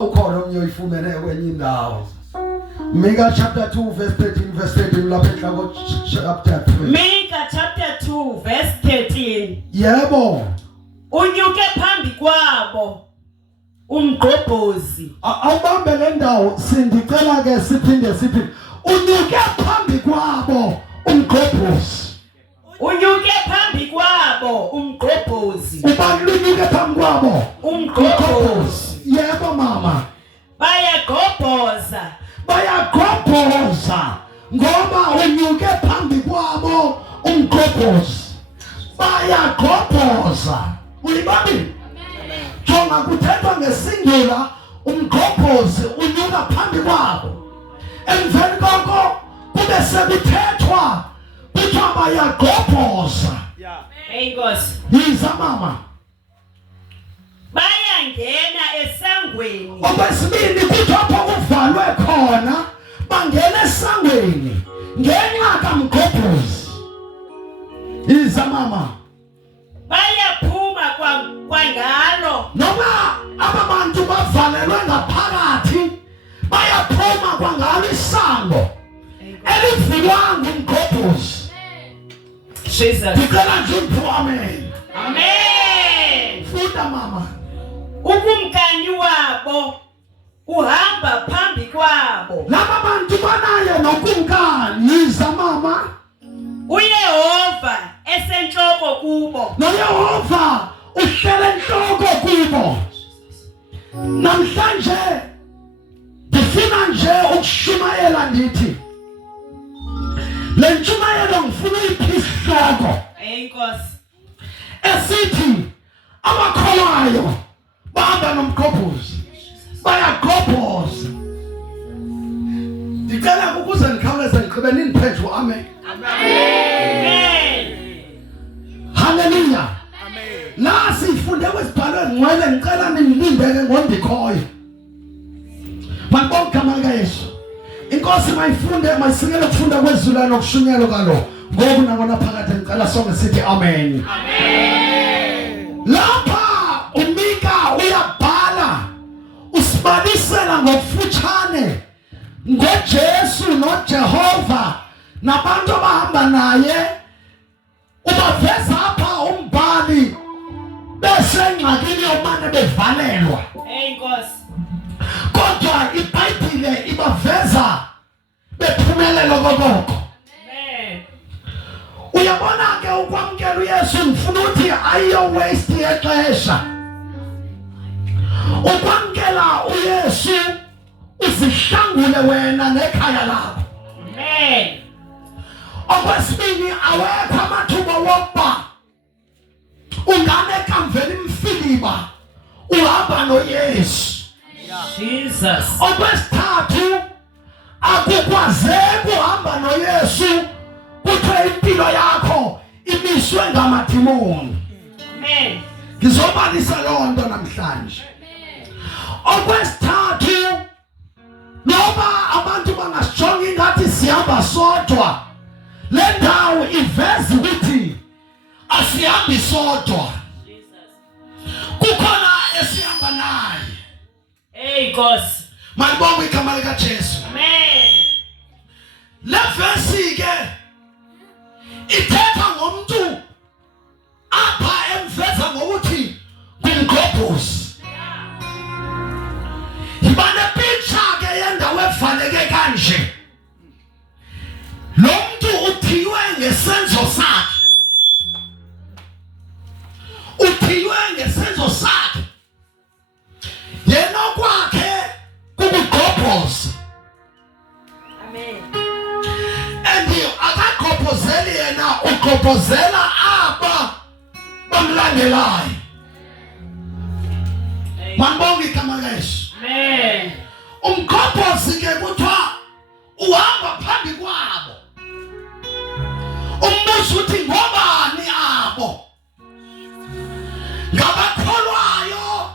ukhona umyoyifumene kwenye indawo. Mika chapter 2 verse 13 verse 13 lapha enhloko chapter 3. Mika chapter 2 verse 13. Yebo. Unyuke phambi kwabo umgqobhozi. Awubambe le ndawo sindicela ke siphinde siphinde. Unyuke phambi kwabo umgqobhozi. Unyuke phambi kwabo umgqobhozi. Ubaluleke phambi kwabo umgqobhozi. Yebo mama. Bayagqobhoza. Bayagqobhoza ngoba unyuke phambi kwabo umgqobhozi. Bayagqobhoza. Uyibambi? Jonga kuthethwa ngesingula umgqobhozi unyuka phambi kwabo. Emveni koko kube sekuthethwa kuthiwa bayagqobhoza. Enkosi. Yiza mama. Bayangena esangweni. Okwesibili kuthiwa kuvalwe khona bangena esangweni ngenxa kamgqobhozi. Yiza mama. Bayaphuma kwangalo. Noma abantu bavalelwe ngaphakathi bayaphuma kwangalo isango elivulwanga umgqobhozi. Jesus. Dicela nje amen. Amen. Funda mama. Ukumkani wabo uhamba phambi kwabo. Laba bantu banaye nokumkani. Yiza mama. uYehova esenhloko kubo. noYehova uhlele enhloko kubo. Namhlanje ngifuna nje ukushumayela ndithi le ntshumayelo ngifuna uyiphihloko Enkosi. esithi abakholwayo bahamba nomgqobhozi bayagqobhoza. Ndicela ukuze nikhawuleze ngiqhube niphendule amen. Amen. Hallelujah. Amen. La sifunde kwesibhalwe ngcwele ngicela nilindeke ngondikhoyo. Mabonke amanga Yesu. Inkosi mayifunde mayisikele ukufunda kwezulu nokushunyelwa kalo. Ngoku nabona phakathi ngicela sonke sithi amen. Amen. Lapha uMika uyabhala usibalisela ngokufutshane ngoJesu noJehova nabantu abahamba naye. Ubaveza apha umbhali besengxakini yomane bevalelwa. Enkosi. Kodwa iBhayibhile ibaveza bephumelela kokoko. Amen. Uyabona ke ukwamkela uYesu ngifuna ukuthi ayiyo waste yexesha. Ukwamkela uYesu uzihlangule wena nekhaya lakho. Amen. Okwesibili awekho amathuba wokuba ungane ekamveni imfiliba uhamba noYesu. Jesus. Okwesithathu akukwazeki uhamba noYesu kuthiwe impilo yakho imiswe ngamadimoni. Amen. Ngizobalisa loo nto namhlanje. Okwesithathu noba abantu bangasijonga ingathi sihamba sodwa le ndawo iveza ukuthi asihambi sodwa. Kukhona esihamba naye. Enkosi. Malibonge igama likaJesu. Amen. Le verse ke ithetha ngomuntu apha emveza ngokuthi ngumgqobhozi. Ibane picture ke yendawo evaleke kanje. Lo muntu uthiwe ngesenzo sakhe. Uthiwe ngesenzo sakhe. Yena kwakhe kukugqobhoza. Amen. Endi akagqobhozeli yena ugqobhozela aba bamlandelayo. Mabonke igama likaYesu. Amen. Umgqobhozi ke kuthiwa uhamba phambi kwabo. Umbuzo uthi ngobani abo? Ngabakholwayo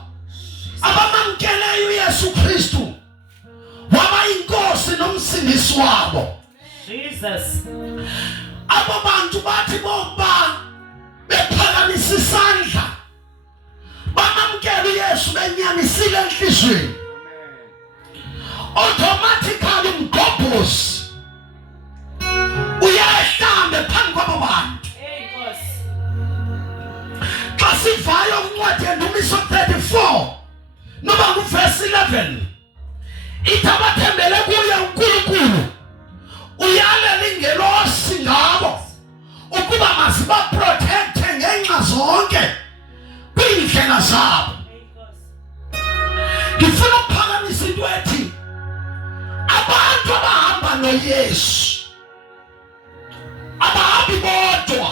abamamkeleyo uYesu Kristu waba inkosi nomsindisi wabo. Jesus. Abo bantu bathi bokuba bephakamisa isandla bamamkela uYesu benyanisile enhlizweni. automatically umgobhozi uyahlambe phambi kwabo bantu. Xa sivayo uncwadi yeNdumiso 34 noma kuverse 11 ithi abathembele kuye uNkulunkulu uyalela ingelosi ngabo ukuba masibaprotecte ngenxa zonke kwindlela zabo. Ngifuna ukuphakamisa into ethi abantu abahamba noYesu abahambi bodwa.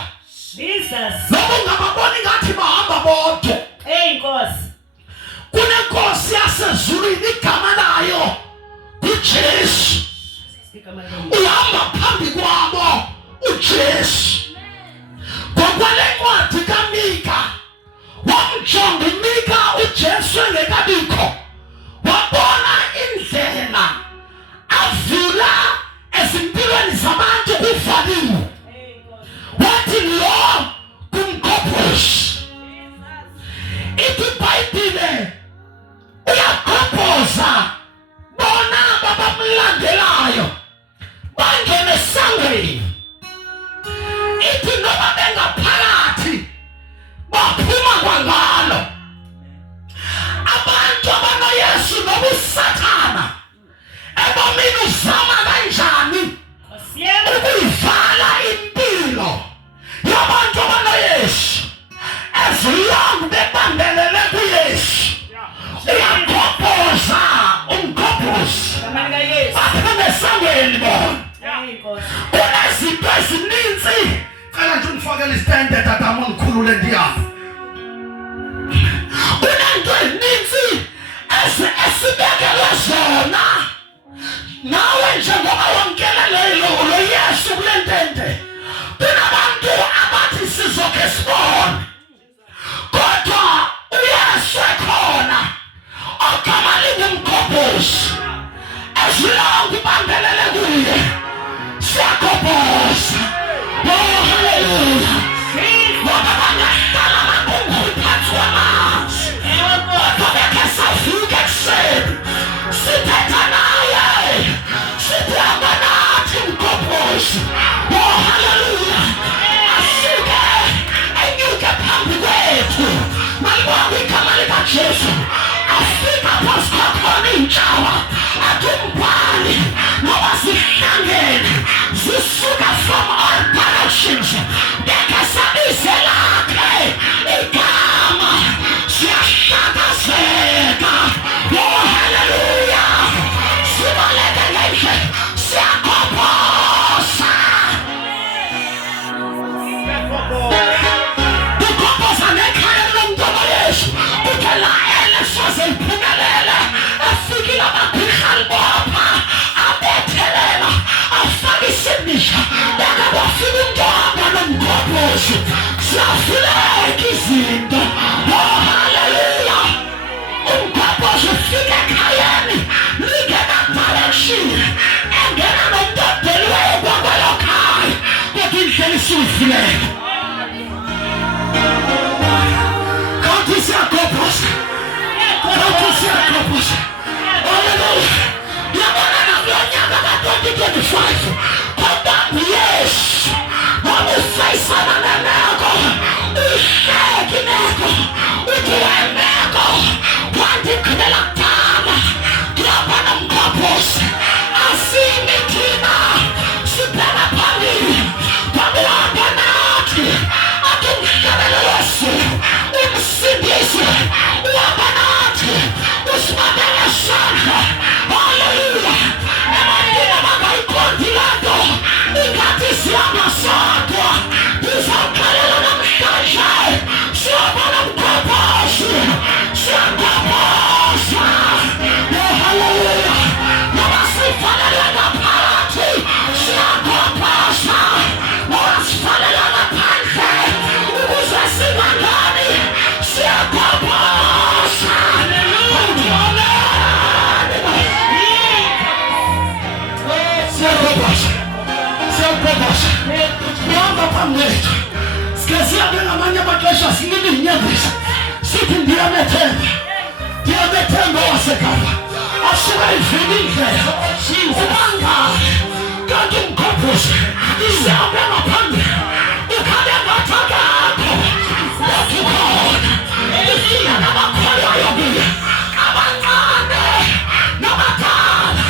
Jesus. Noma ungababoni ngathi bahamba bodwa. Nkosi. Kunenkosi yasezulwini igama layo uJesu. Uhamba phambi kwabo uJesu. Ngokwale ncwadi kaMika wamjonga uMika uJesu engekabikho, wabona indlela avula ezimpilweni zabantu kuvaliwe. Wathi lo kumgobhozi. Ithi iBhayibhile uyagobhoza bona abamlandelayo bangene esangweni. Ithi noma bengaphakathi baphuma kwangalo. Abantu abanoYesu nobusathana ebomini uzama kanjani ukuyivala impilo yabantu abanoYesu ezilongo bebambelele kuYesu. Uyagobhoza umgobhozi aphume esangweni bona. Kunezinto ezininzi cela nje ungifakele istand tatama ngikhulule ndiyapha. Kunento ezininzi esibekelwe zona nawe njengoba wamkela lo Yesu kule ntente. Kunabantu abathi sizoke sibone kodwa uYesu ekhona ogama lingumgobhozi. Ezilongo ubambelele kuye siyagobhoza. Oh hallelujah. Ngoba bangahlala bakunguphathi wamanzi kodwa bekhe savuka ekuseni sithetha naye sithamba nathi umgobhozi. Oh hallelujah. Asike enyuke phambi kwethu malibonga igama likaJesu. Afika phansi kwakhona intshawa athi umbhali noba zihlangene zisuka from all directions bekhe sabize lakhe igama siyahlakazeka. Oh hallelujah. Sibaleke ngendle siyagobhoza. Ugobhoza nekhaya lomuntu onoYesu uthe la elesoze liphumelele. Afikile abagwirhali bopha abethelela afake isemisha beke kwafika umuntu ohamba nomgobhozi. Siyavuleka izinto. Oh hallelujah. Umgobhozi ufika ekhayeni lingena direction engena nomuntu odeliweyo kwakwelo khaya kodwa indlela isivuleka. Kanti siyagobhoza. Kanti siyagobhoza. Hallelujah. Yabona nakulonyaka ka-2025 kodwa uYesu wamufayisana nemeko. Uhleki imeko uthi wemeko wandigqibela kudala ngiyabona umgobhozi. Asimi thina sibheka phambili kwabihamba nathi athi umhlabele Yesu umsindisi uhamba nathi usibambele isandla. Hallelujah. Ebantwini abangayiqondi lento ingathi sihamba sodwa ngizawuxelela namhlanje siyabona umgobhozi. Siyagobhoza. Oh hallelujah. Noba sivalele ngaphakathi siyagobhoza. Noba sivalele ngaphandle ukuze singangani siyagobhoza. Siyagobhoza. Uhamba phambi kwethu. Sike siyabe ngamanye amaxesha sinika inyembezi sithi ndiyamethemba. Ndiyamethemba wasekhaya. Asuke ivile indlela ubanga kanti umkhophoshi siyabeka phambili ukhale ngathakakho yakukhona ifika namakholwayo kuye abancane nabadala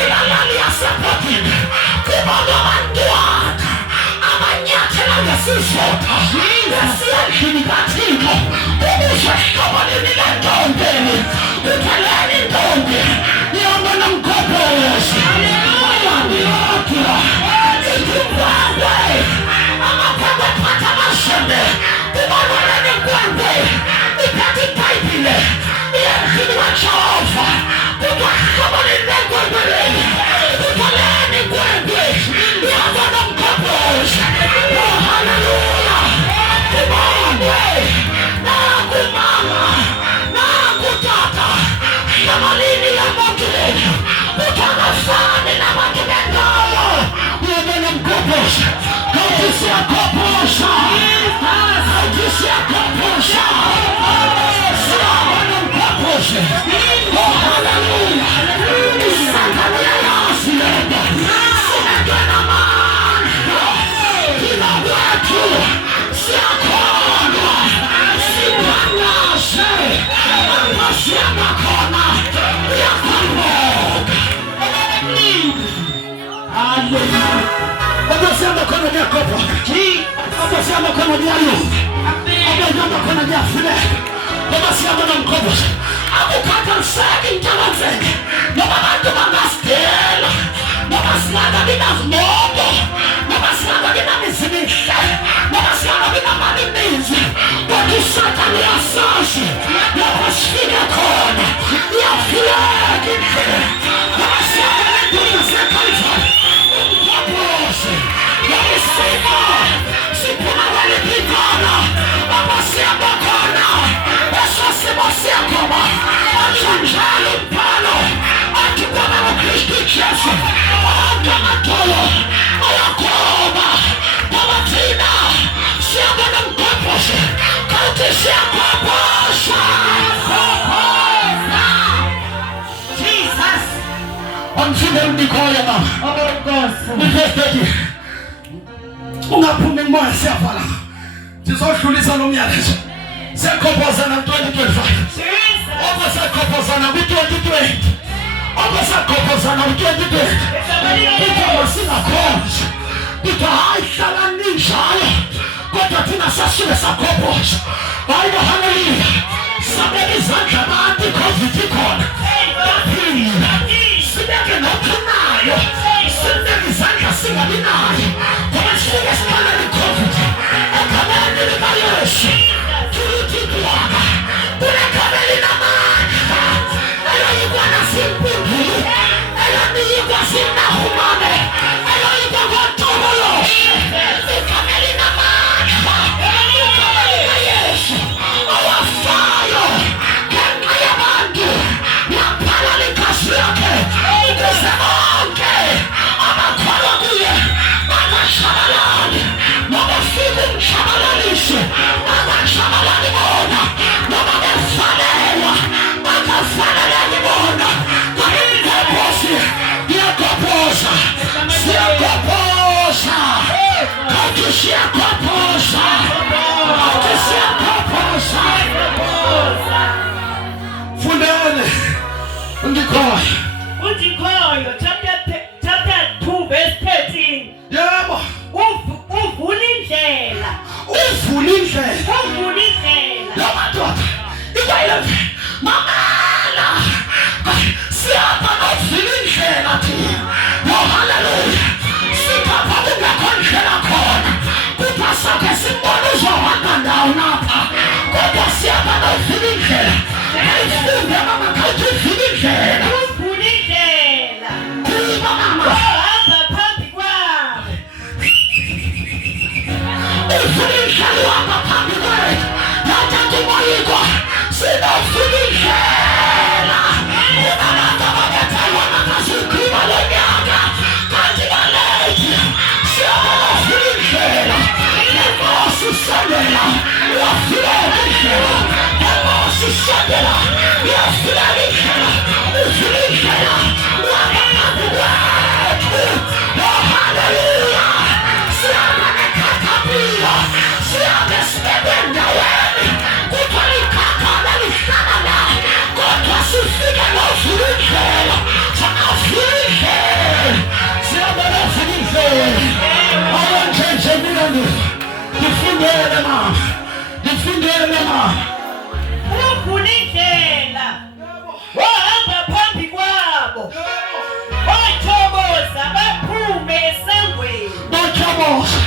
ilalali yasepotini kubonwa abantwana amanyathela ngesizotha esiyendlini kaThixo ukuze hlobolini lentombi utheleni intombi iyabona umkhophoshi ayabiyodwa izimbabwe amakhwenkwe phatha amashembe kuboneleni inkwenkwe iphethe ibhayibhile iyendlini kaJehova kuthiwa hlobolini lenkwenkwe leli utheleni inkwenkwe iyabona umkhophoshi haleluya kubonwe nakumama nakutata hlamalini yamotuleni uthakafane nabantu bendawo uyabona umkhophoshi kathi siyakhophosa kathi siyakhophosa siyabona umkhophoshi haleluya isandla liyayazi lento sinentwena amandla thina kwethu siyakholwa siphangase siyamakhona uyakhonboka abasiyama khona kuyakhopha abasiyama khona kuyalunga abasiyama khona kuyafile abasiyama nomkhophoshi akukhathaliseki intabazeke noma abantu bangasidela noma singabi nazimoto noma singabi namizimihle noma singabi namali mizi kodwa uSathane uyasazi lapho sifike khona iyafileka indlela abasiyama lentombi yaseKalvari umkhophoshi yabisimo siphuma kweliphikana abasiyama khona esasimo siyakhoma atshanjalo umbhalo athi kwaba uKristu Jesu abantu amadolo ayakhoma ngoba thina siyabona umkhophoshi kathi siyakhophosa Jesus amthinde ndikhoya mama Nkosi ungaphumi moya siyavala sizodlulisa lo myalezo siyakhophosa na 2025 obasakhophosa na 2020 obasakhophosa na 2020 kuthiwa singakhonjwa kuthiwa hayi hlala ninjalo kodwa thina sasuke sakhophosa hayi haleluya sabeka izandla abantu iCovid ikhona sibeke nokhunayo sibeke izandla singabi nayo ngoba sifike sikhalele iCovid ekhameni likaYesu tulithi kwaka kulekhameli namandla eloyikwa nasimpundu eloniyikwa simnahumane eloyikwa kontobolo ekhameli namandla ekhameli kaYesu owafayo ngenxa yabantu yaphala likhasi lakhe ukuze bonke abakholwa kuye bangatshabalali noma fika umtshabalalisi bangatshabalali bona noma befanelwa bangafaneleki bona kakhophosi iyakhophosa siyakhophosa kathi siyakhophosa kathi siyakhophosa fundele Undikhoyo chapter 2 verse 13 yebo uvula indlela labantu ikwayeleve mamela siyapha novula indlela thina haleluya siphapha kungekho ndlela khona kuthiwa sakhe simbona uzohamba ndawo napha kodwa siyapha novula indlela ayifunde mama khawuthi uvula indlela kuba mama ohamba phambi kwabo uvula indlela uhamba phambi kwethu nathatha umoyikwa sinofuna indlela unabantu ababethelwa nangazigqiba lo nyaka kanti balethi siyabafuna indlela Enkosi isondela uyafika indlela Enkosi isondela uvula indlela wahamba phambi kwabo bathokoza baphume esangweni bathokoza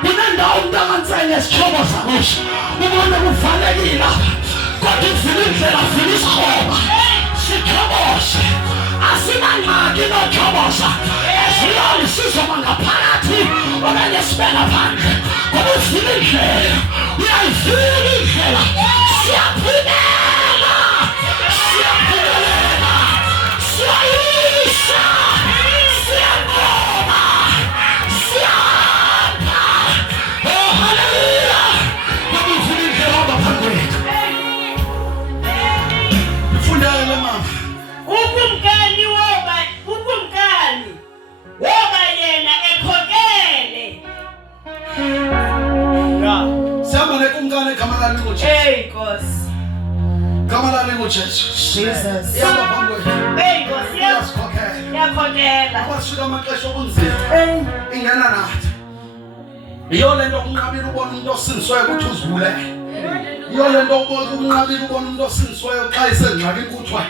kunendawo umntakantsenge esithokoza kusho ubona kuvalekile kodwa ivula indlela vula isihoba sithokoze asinangxaki nothokoza esiloli sizoba ngaphakathi okanye sibe ngaphandle ngoba uvula indlela uyayivula indlela siyaphumelela siyaphumelela siyayisa siyabonga siyapha oh haleluya ngoba uvula indlela ngaphandle kwethu fundela mama ukumkani woba yena ekhokele siyamba nekumkani igama lami nguJesu Nkosi igama lami nguJesu Jesus siyamba phambi kwethu Nkosi yasikhokhela yakhokela kwasuka amaxesha obunzima ingena nathi iyo lento ukunqabile ubona umuntu osindiswayo ukuthi uzivulele iyo lento ukunqabile ubona umuntu osindiswayo xa esengxaki kuthiwa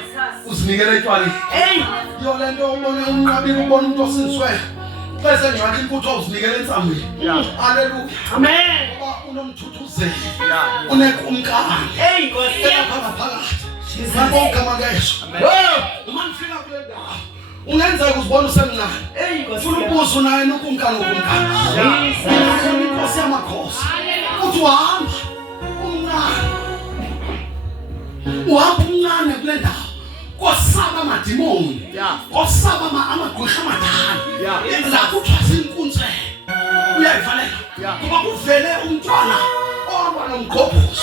uzinikele etywaleni iyo lento ubona unqabile ubona umuntu osindiswayo xa esengxaki kuthiwa uzinikele entsambeni haleluya amen ngoba unomthuthuzeli unekumkani Nkosi phakathi ngakho kayesu uma nifika kule ndawo ungenzeka uzibona usemncane ufuna ukubuza unaye nokumkani wokumkani inkosi yamakhosi uthi uhamba umncane kule ndawo kosaba amadimoni kosaba amagqwirha amadala la kuthiwa zinkunzele uyayivalela ngoba kuvele umntwana ohamba nomgqobhozi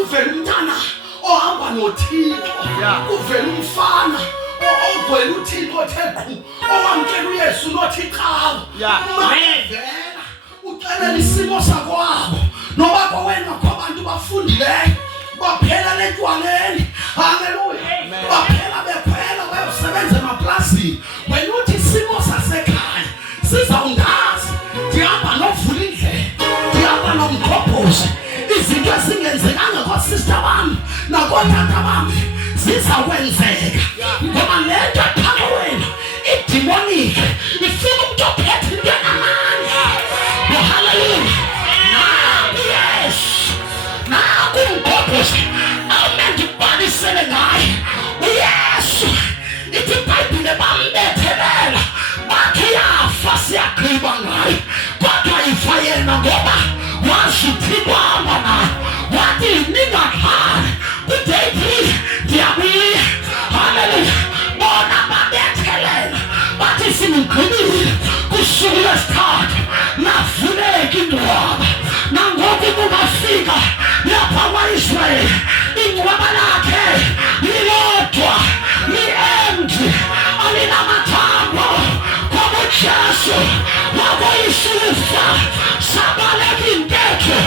uvele umntana ohamba noThixo uvele umfana ogcwele uThixo othe qhu owamkela uYesu nothi qhawe mavela ucelela isimo sakwabo noba kwawena kwabantu bafundileyo baphela letywaleni haleluya baphela bekhwela bayosebenza emaplasini wena uthi isimo sasekhaya sizawungazi ndihamba novula indlela ndihamba nomgqobhozi izinto ezingenzekanga koosister bami nakootata bami zizakwenzeka ngoba le nto phambi wena idimonike ifuna umuntu ophethe into enamandla haleluya yes naku umgqobhozi awumendibalisele ngaye uyesu ithi ibhayibhile bambethelela bathi yafa siyagqiba ngayo kodwa ifa yena ngoba wazithibamba nayo wathi ningakhali kuDavid ndiyabuya haleluya bona babethelela bathi simgqibile kusuku lwesithathu navuleka indwaba nangoku kungafika lapha kwaIsrayeli ingcwaba lakhe lilodwa li-empty alinamathambo ngoba uJesu wakoyisufa sabaleka intetho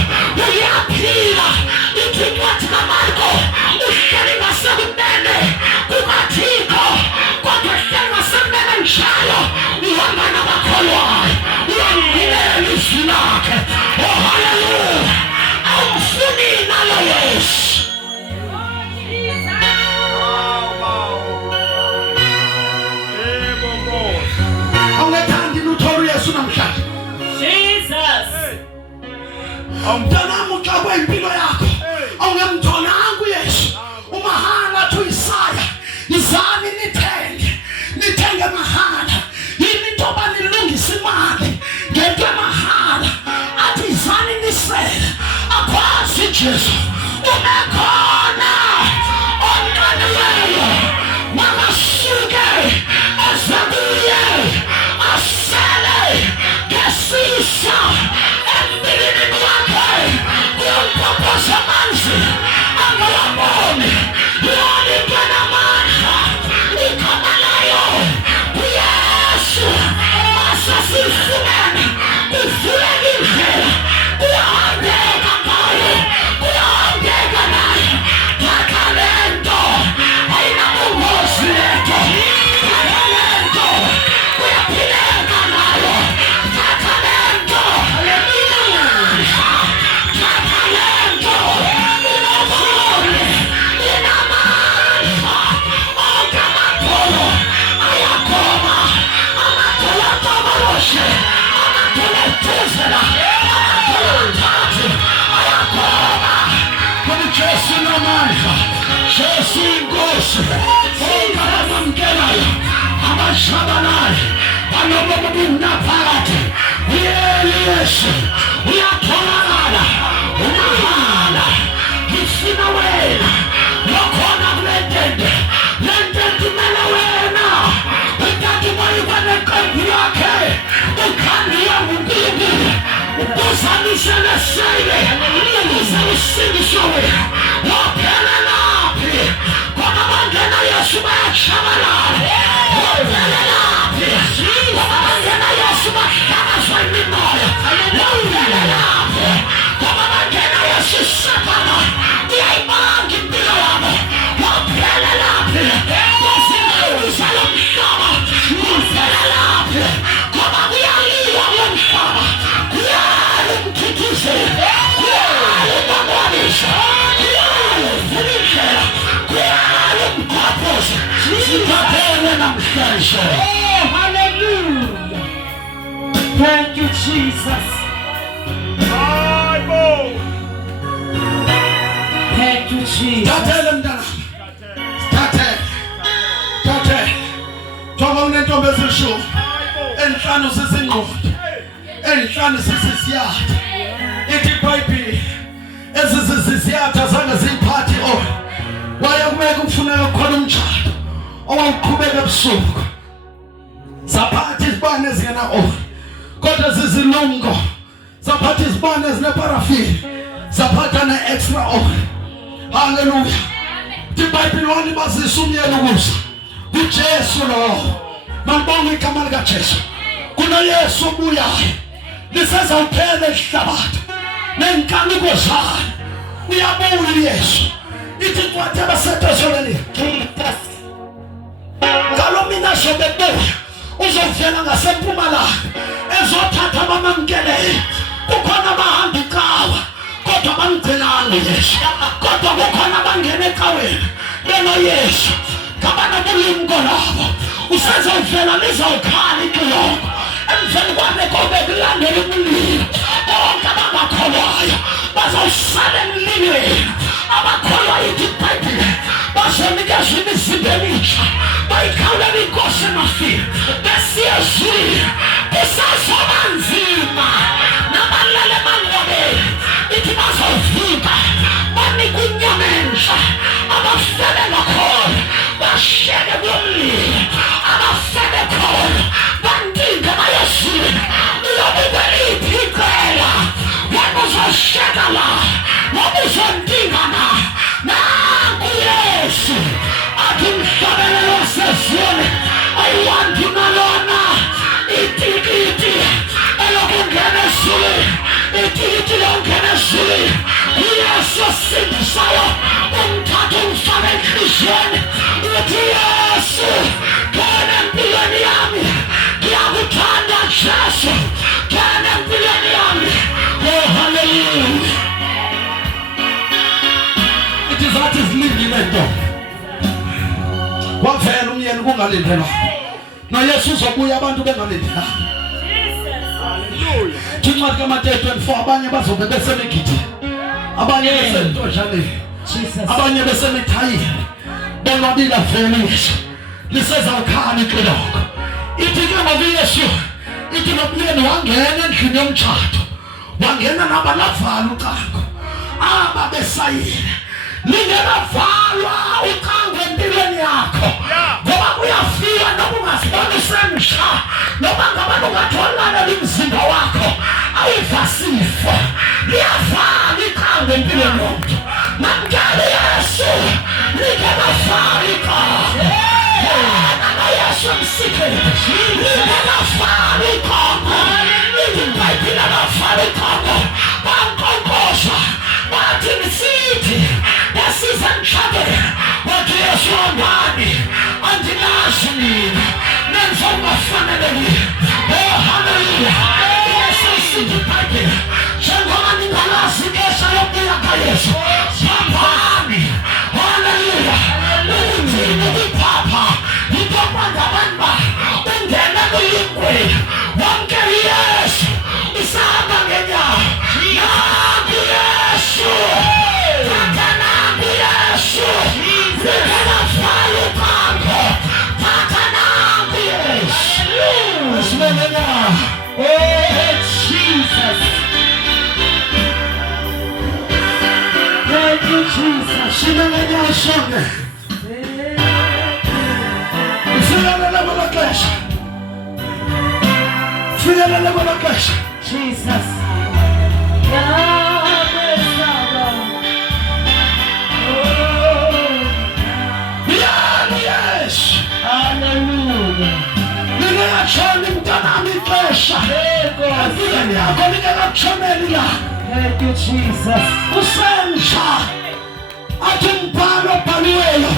uyaphila ithi incwadi kaMarko uhleli ngasekunene kukaThixo kodwa uhleli ngasekunene njalo uhamba nabakholwayo uyambulela izwi lakhe oh haleluya awumfuni nalo Yesu awungethandi lutho uYesu namhlanje Jesus mntanami xa kweyimpilo yakho awungemthonanga uYesu umahala athi uIsaya izani nithenge mahala yini into banilungisa imali ngento emahala athi izani nisele akwazi Jesu umekhona onqaniweyo makasuke azabuye asele ngesisa empilweni wakhe kumpapasa amanzi angawaboni yona into enamandla igama layo uYesu masasifumene kuvuleka indlela kuyahambeka ngayo Jesu namandla, Jesu inkosi. Bonke abamamkelayo, abashabanayo, banobomi naphakathi. Uyeli Yesu, uyatholakala, umahala. Ngifuna wena, lokhona kule ntente. Le ntente imele wena. Uthatha umoya kweqembu lakhe. Ukhandiwe nguNkulunkulu. Ubuzanishe nesele. Ukuze usindiswe wena. Waphelelaphi? Ngoba bangena Yesu bayatshabalala. Waphelelaphi? Ngoba bangena Yesu bahlakazwa imimoya. Waphelelaphi? Ngoba bangena Yesu Satana uyayibanga impilo yabo. Waphelelaphi? Ngozinquluza lomhlaba. Waphelelaphi? Ngoba kuyaliwa lomhlaba. Kuyali umkhiphizela. Kuyali umonwabisa. Kuyali uvulindlela. Kuyali umkhaphoza. Siphathele namhlanje. Oh, hallelujah. Thank you, Jesus. Thank you, Jesus. Thathele mntana. Thathele. Thathele. Thoba unentombi ezishumi. Enhlanu sisingqondo. Enhlanu sisisiyatha. Ithi iBhayibheli ezizisiyatha zange ziphathi waye kumele kufuneka khona umtshado owawuqhubeka ebusuku. Zaphathi izibane ezingena kodwa zizilungo. Zaphathi izibane ezineparafini. Zaphatha ne-extra oil. Hallelujah. iBhayibheli walibazisa umyeni ukuza kuJesu lo. Mangibonga igama likaJesu. KunoYesu obuyayo. Lisezawuphela ihlabathi. Nenkanuko zayo. Uyabuya uYesu. Ithi incwadi yabaseThesalonika. Ngalo mina sobebuya. Uzovela ngasempumalanga. Ezothatha abamamkeleyo. Kukhona abahamba icawa. Kodwa bangigcinanga Yesu. Kodwa kukhona abangena ecaweni. BenoYesu. Ngabanobulumko labo. Usezovela lizawukhala ixilongo. Emveni kwakhe kobe kulandela umlilo. Bonke abangakholwayo bazawusala emlilweni. Abakholwayo ithi iBhayibheli bazonikezwa imizimba emitsha. Bayikhawulela inkosi emafini. Besiya ezulwini. Kusazoba nzima. Nabalala emangcwabeni. Ithi bazovika. Banikwe inyama entsha. Abafele ngakhona bashiyeke kulomlilo. Abafele khona bandinge bayezulwini. Lobubele iphicela. Wena uzoshiyeka la. Ngoba uzondingana. Nanku Yesu athi mhlabelelo wasezulwini. Ayiwandi nalona itikiti elokungena ezulwini. Itikiti lokungena ezulwini. Uyesu osindisayo umthatha umfake enhliziyweni. Uthi Yesu ngena empilweni yami. Ngiyakuthanda Jesu. Ngena empilweni yami. Oh, hallelujah. It is what is living in God. Wavela umyeni kungalindelwa. NoYesu uzobuya abantu bengalindelanga. Incwadi kaMateyu 24 abanye bazobe besemigidi. Abanye besentoshaleni. Abanye besemithayini. Bonwabile vele Yesu. Lisezawukhala ixilongo. Ithi ke ngoba uYesu ithi nomyeni wangena endlini yomtshado. Wangena nabalavala ucango. Ababesayile. Lingenavalwa ucango empilweni yakho. Ngoba kuyafika noma ungasibona usemsha. Noma ngabantu ungatholana imizimba wakho. Awuvasifo. Liyavala icango empilweni yomuntu. Mamkele Yesu. Lingenavala icango. Yesu msikele. Lingenavala icango. iBhayibheli abavala icango. Bankonkosha. Bathi nisithi. Yasiza mhlabeni. Wathi Yesu wambani. Andinazi mina. Nenza ungafanelekile. Oh, hallelujah. Yesu sithi iBhayibheli. Njengoba ningalazi ingesha yokubuya kaYesu. Sambani. Hallelujah. Unzima ukuphapha. Yikho manje abantu ungena kulingweni. Wamkele Yesu. Usahamba ngenyawo. Nanku Yesu. Thathana Sinanganyawo sonke. Fikelela kwela xesha. Fikelela kwela xesha. Jesus. Yes. Hallelujah. Ningakashoni mntanami ixesha. Empilweni yakho ningakashoneli la. Thank you, Jesus. Usentsha. Athi umbhalo obhaliweyo.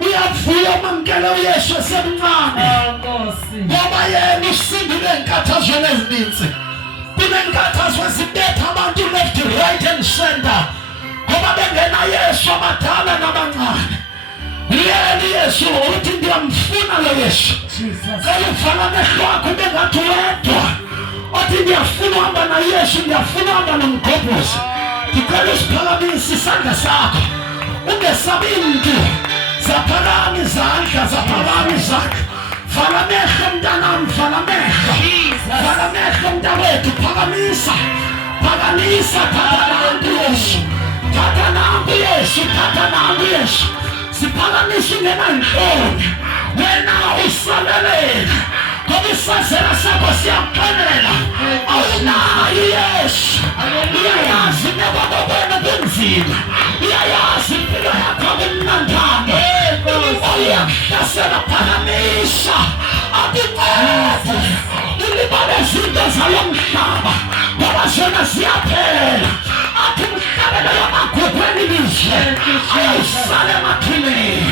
Uyavuya umamkela uYesu esemncane. Nkosi. Ngoba yena usindile enkathazweni ezininzi. Kunenkathazo ezibetha abantu left, right and center. Ngoba bengena Yesu abadala nabancane. Yena Yesu uthi ndiyamfuna lo Yesu. Jesus. Uvala amehlo akho bengathi wedwa. Othi ndiyafuna uhamba na Yesu, ndiyafuna uhamba nomgobhozi. Ndicela usiphakamise isandla sakho. Ungesabi mntu. Zaphakama izandla, zaphakama izandla. Vala amehlo mntanami, vala amehlo. Vala amehlo mntakwethu, phakamisa. Phakamisa, thatha nangu Yesu. Thatha nangu Yesu, thatha nangu Yesu. Siphakamise ungenanhloni. Wena usalelele. Ngoba isazela sakho siyakuxelela. Awunayo Yesu. Uyayazi nekwabo kwena kunzima. Uyayazi impilo yakho kumnandana. Uyakudlasela, phakamisa. Akuncede. Ulibale izinto zalo mhlaba. Ngoba zona ziyaphela. Athi umhlabelo yamagwegweni lihle. Ayawusale emathuneni.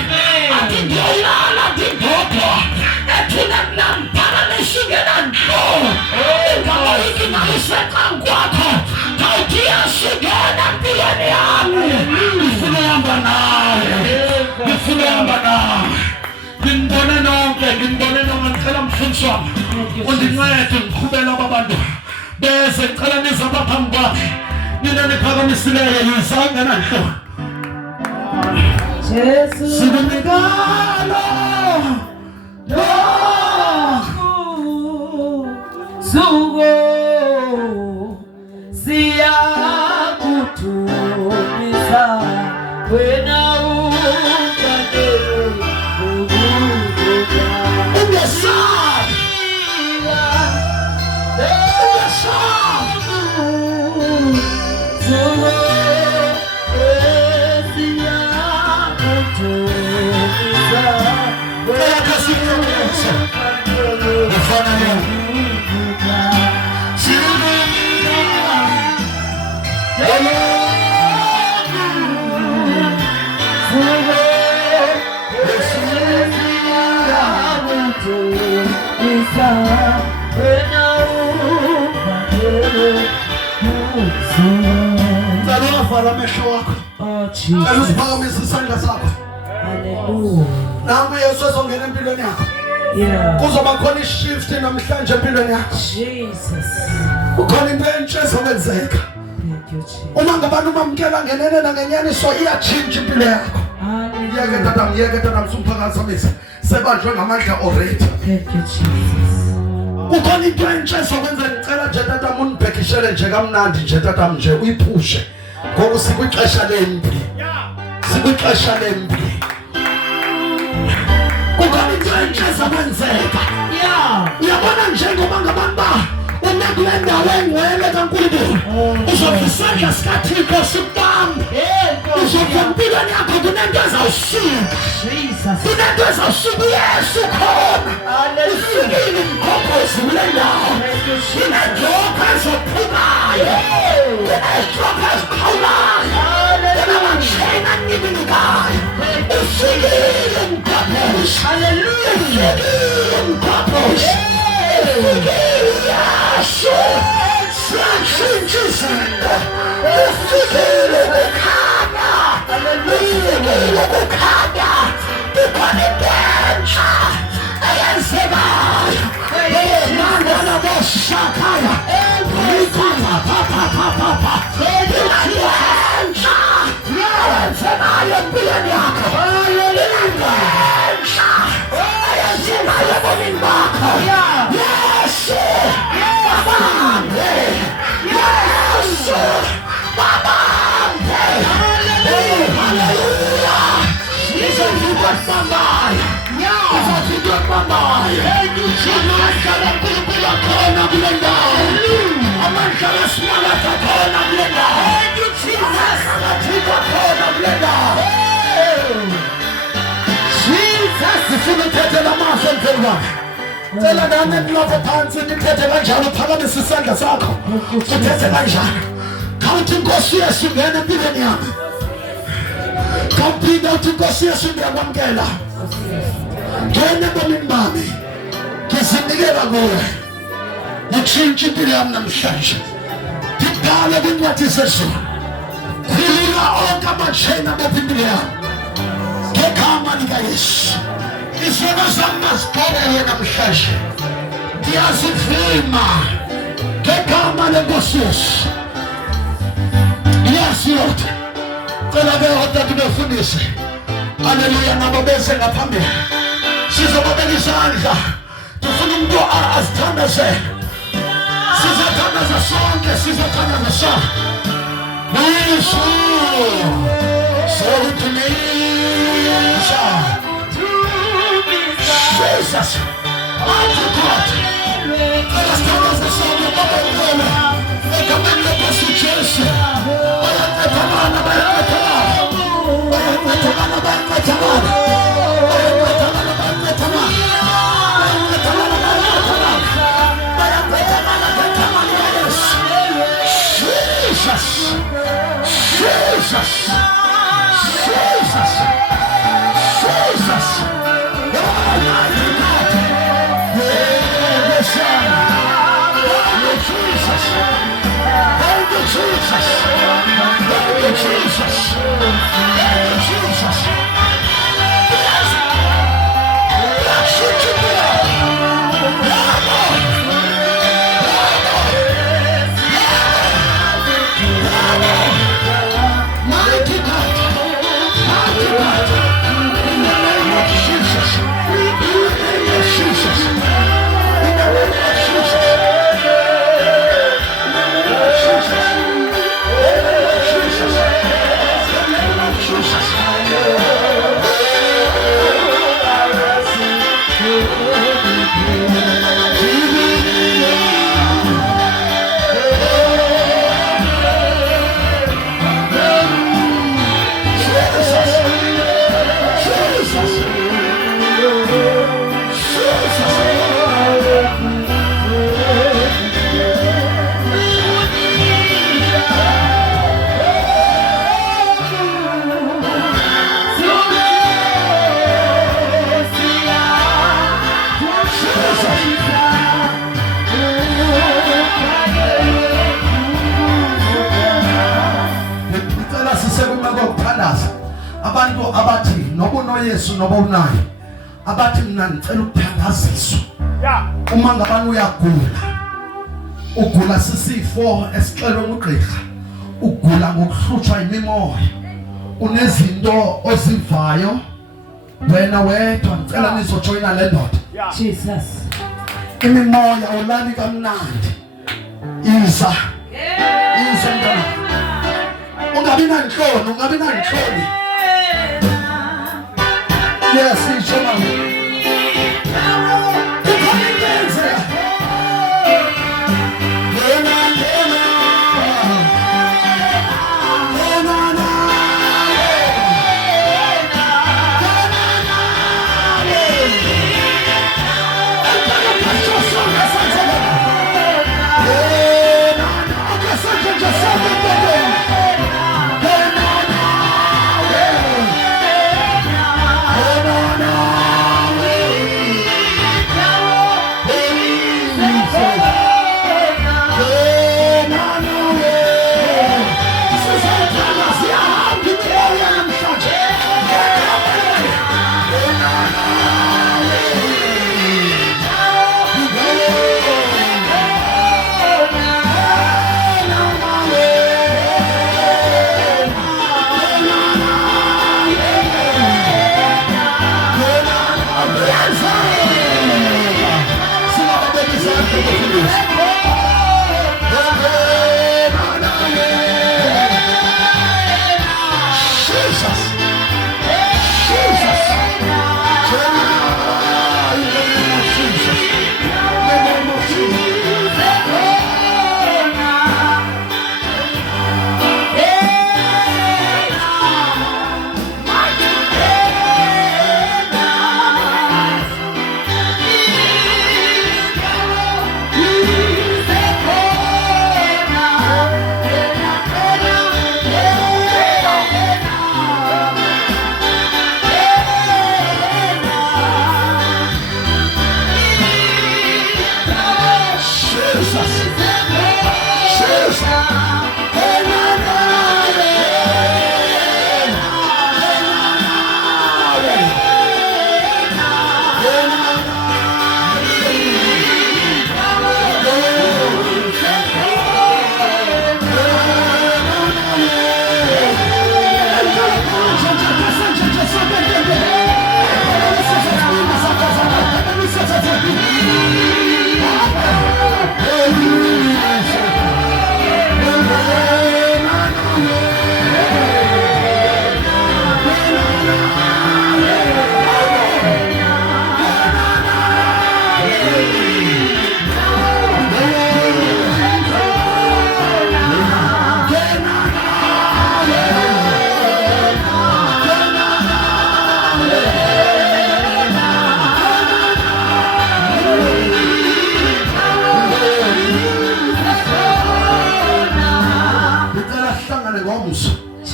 Athi ndiyolala ndindodwa. Ethuna mnamphakamisa ungenanhloni. Ingawayiki nayiseqangu kwakho. Kawuthi yasungena empilweni yami. Ngifuna uhamba nawe. Ngifuna uhamba nawe. Ngimbone nonke, ngicela mfundisi wami. Undincede ngiqhubela abantu. Bese ngicela nize abaphambi kwakhe. Nina niphakamisileyo yizanga nanhloni. Jesus. Sinikalo. Sugo siyakuthumisa wena ukandele ukuduka Ungesabi. Ungesabi. Sugo siyakuthumisa Kaya sinyonyesha. Ufana leo. Zalwa vala amehlo wakho. Oh Jesus. Aluphakamise isandla sakho. Hallelujah. Nangu Yesu ezongena empilweni yakho. Yeah. Kuzoba khona ishift namhlanje empilweni yakho. Jesus. Ukhona into entsha ezokwenzeka. Thank you, Jesus. Uma ngabantu bamkela ngenene nangenyaniso iyatshintsha impilo yakho. Hallelujah. Yeke tata msumphakamise. Sebanjwe ngamandla already. Thank you, Jesus. Ukhona into entsha ezokwenza ngicela nje tata munibhekishele nje kamnandi nje tata nje uyiphushe. Ngoku sikwixesha lempi. Sikwixesha lempi. Ukhona into entsha ezokwenzeka. Yeah. Uyabona njengoba ngabantu unakule ndawo engcwele kaNkulunkulu. Uzofika isandla sikaThixo sikubambe. Uzofika empilweni yakho kunento ezawusuka. Jesus. Kunento ezawusuka uYesu khona. Ufikile umkhophozi kule ndawo. Kunedropha ezophukayo. Kunedropha ezikhawulayo. Kunamatshena anyibilikayo. Ufikile umkhophozi. Hallelujah. Ufikile umkhophozi. Yesu, satshintsha izinto. Ufikile ukukhanya. Ufikile ukukhanya. Kukhona into entsha eyenzekayo. Nangona boshakaya. Rikapapapapapa. Into entsha eyenzekayo empilweni yakho. Into entsha eyenzekayo ebomini bakho. Yesu, babambe. Yesu, babambe. Hallelujah. akhona kule ndawo. Amandla kaSimakade akhona kule ndawo. Amandla kaThixo akhona kule ndawo. Ngifuna uthethe lamazwi emveni kwakhe. Cela nami kulapho phansi nithethe kanjalo, phakamise isandla sakho uthethe kanjalo. Khawuthi Nkosi Yesu ngene empilweni yami. Khawuphinda uthi Nkosi Yesu ngiyakwamukela. Ngene ebomini bami. Ngizinikela kuwe. Ngitshintshe impilo yami namhlanje. Ngibhale kwincwadi zezulu. Khulula onke amasheni abopha impilo yami. Ngegama likaYesu. Izono zami mazibheke namhlanje. Ngiyazivuma ngegama leNkosi Yesu. Yes, Lord. Cela ke utata befundise. Haleluya, nabo bese ngaphambili. Sizobabeka izandla. Tufuna umuntu azithandaze. Sizathandaza sonke, sizathandaza sonke. Yesu. Sokuthulisa. Jesus. Mighty God. Sizathandaza sonke baba ngene. Egameni leNkosi Jesu. Bayaqethana, bayaqethana. Bayaqethana, bayaqethana. Bayaqethana, bayaqethana. Bayaqethana, bayaqethana. Bayaqethana, bayaqethana, yes. Jesus. Jesus. Jesus. Jesus. Almighty God. Yes, Jesus. Thank you, Jesus. Thank you, Jesus. Thank you, Jesus. Yes. Yes, you can do it. Mighty God. Mighty God. In the name of Jesus. In the name of Jesus. In the name of Jesus. Abantu abathi noba unoYesu noba unayo, abathi mina ngicela ukuthandaziswa. Uma ngabani ugula sisifo esixelwe ngugqirha, ugula ngokuhlutshwa imimoya, unezinto ozivayo wena wedwa, ngicela nizojoyina le ndoda. Jesus. Imimoya ulali kamnandi. Iza ndona. Ungabi nanhloni. Yes, it's your mama.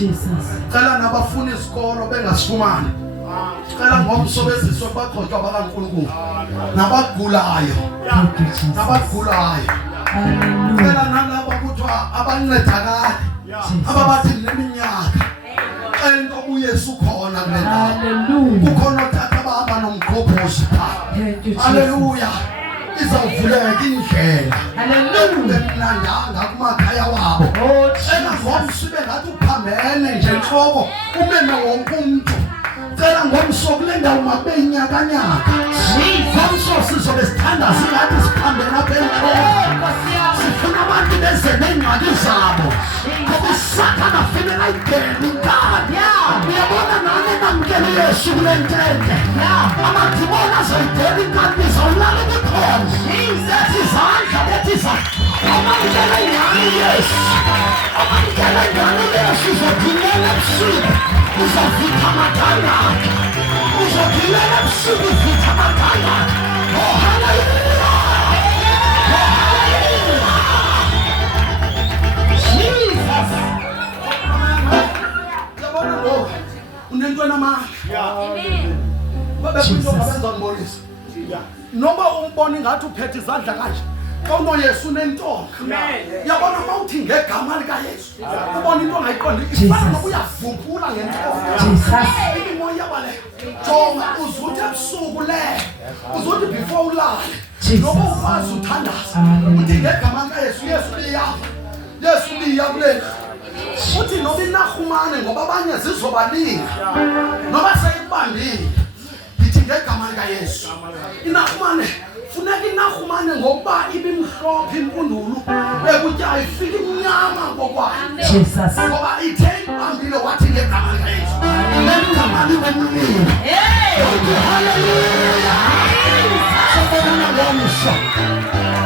Jesus. cela nabafuna isikolo bengasifumani, cela ngomso beziswe bagxothwa bakaNkulunkulu, nabagulayo, Thank you, Jesus. nabagulayo, Hallelujah. cela nalabo kuthiwa abancedakali, ababathi neminyaka, into uYesu khona kule ndawo. Hallelujah. Kukhona othatha abahamba nomgqobhozi phaa. Thank you, Jesus. Haleluya. Izawuvuleka indlela. Hallelujah. Emnandanga kumakhaya wabo. Oh, Cela Jesus. ngomso ube ngathi uphambene nje enhloko umeme wonke umuntu. Cela ngomso kule ndawo makube inyakanyaka. Ngomso sizobe sithanda singathi siphambene apha enhloko. Sifuna abantu beze nengxaki zabo. Ngoba uSathane afike ayibheke inkani. Uyabona nani namkele Yesu kule ntente. Amadimoni azoyibheka inkani bizawulala ubukhona. Lethi izandla lethi izandla. Amamkela ingane Yesu. Amamkela ingane Yesu uzodinela ebusuku. Uzovitha amaganga akhe. Uzodinela ebusuku uvitha amaganga akhe. Oh, hallelujah. Oh, hallelujah. Jesus. Yabona lo unento enamandla. Babefuna ngabenza ngibonisa. Noma umbona ngathi uphethe izandla kanje. Xa unoYesu unentonga. Yabona mawuthi ngegama lika Yesu. Ubona into ongayiqondi ifana nokuyavumbula ngentonga. Jesus. Imoya yabale. Jonga uzuthi ebusuku le. Uzuthi before ulale. Jesus. Noma ufazi uthandaza. Amen. Uthi ngegama lika Yesu, Yesu liyapha. Yesu liyabulela. Uthi noba inahumane ngoba abanye zizobaningi. Noba seyibambile. Lithi ngegama lika Yesu. Inahumane funeka inahumane ngokuba ibimhlophe impundulu ekutya ayifika imnyama ngokwayo. Jesus. Ngoba ithe ibambile wathi ngegama lika Yesu. Ngegama liwenile. Hallelujah. Sabona ngomso.